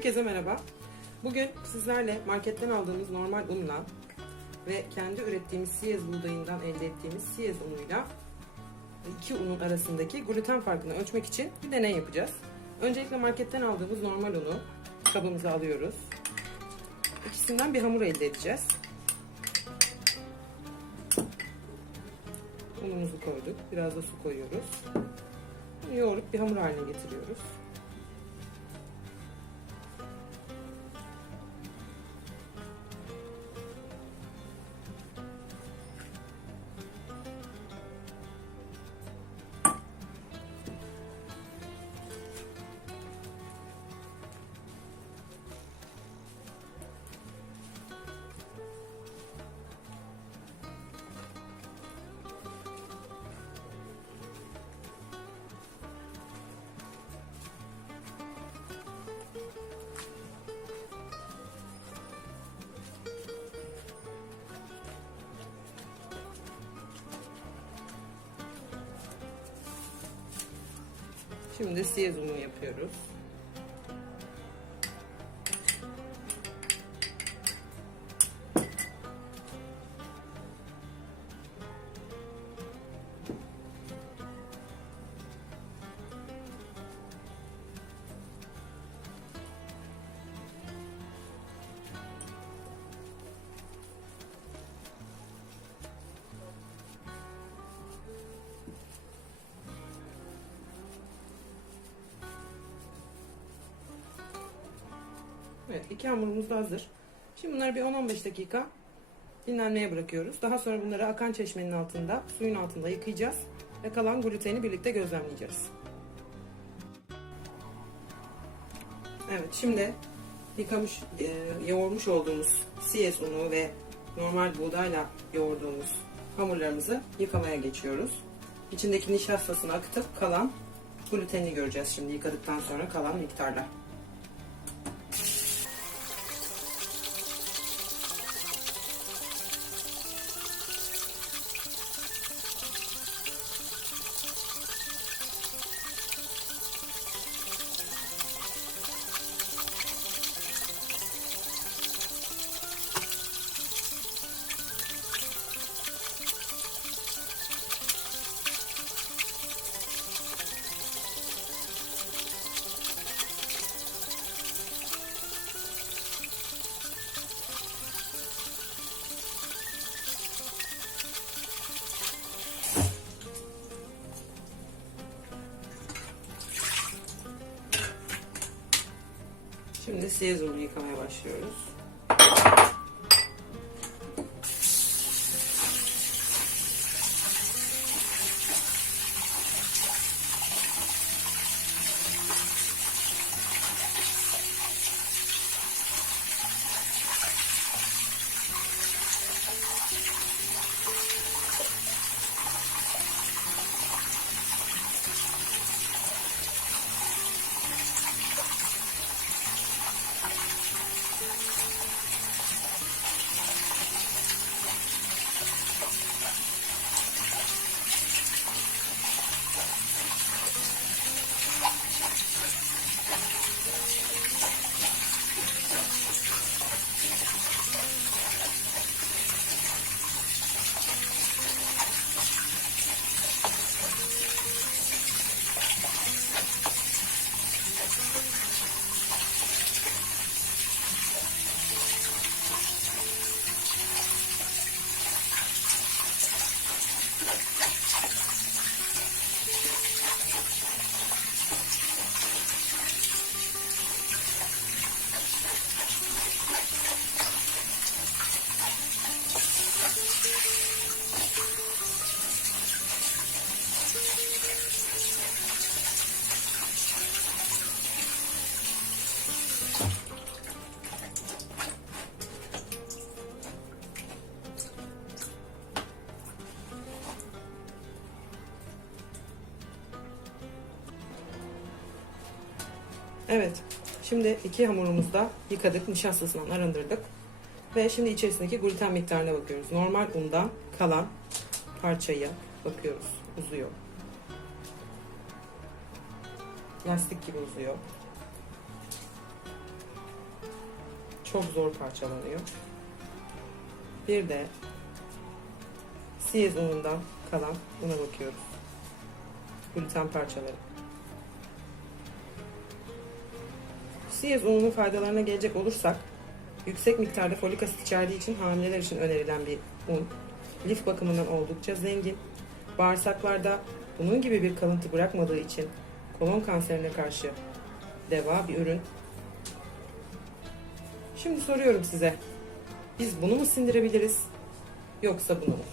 Herkese merhaba. Bugün sizlerle marketten aldığımız normal unla ve kendi ürettiğimiz siyez buğdayından elde ettiğimiz siyez unuyla iki unun arasındaki gluten farkını ölçmek için bir deney yapacağız. Öncelikle marketten aldığımız normal unu kabımıza alıyoruz. İkisinden bir hamur elde edeceğiz. Unumuzu koyduk. Biraz da su koyuyoruz. Yoğurup bir hamur haline getiriyoruz. Şimdi siyez unu yapıyoruz. Evet iki hamurumuz da hazır. Şimdi bunları bir 10-15 dakika dinlenmeye bırakıyoruz. Daha sonra bunları akan çeşmenin altında, suyun altında yıkayacağız ve kalan gluteni birlikte gözlemleyeceğiz. Evet şimdi yıkamış, e, yoğurmuş olduğumuz siyez unu ve normal buğdayla yoğurduğumuz hamurlarımızı yıkamaya geçiyoruz. İçindeki nişastasını akıtıp kalan gluteni göreceğiz şimdi yıkadıktan sonra kalan miktarda. Şimdi siyez unu yıkamaya başlıyoruz. Evet. Şimdi iki hamurumuzu da yıkadık, nişastasından arındırdık. Ve şimdi içerisindeki gluten miktarına bakıyoruz. Normal undan kalan parçayı bakıyoruz. Uzuyor. Lastik gibi uzuyor. çok zor parçalanıyor. Bir de siyez unundan kalan una bakıyoruz. Gluten parçaları. Siyez ununun faydalarına gelecek olursak, yüksek miktarda folik asit içerdiği için hamileler için önerilen bir un. Lif bakımından oldukça zengin. Bağırsaklarda bunun gibi bir kalıntı bırakmadığı için kolon kanserine karşı deva bir ürün. Şimdi soruyorum size. Biz bunu mu sindirebiliriz yoksa bunu mu?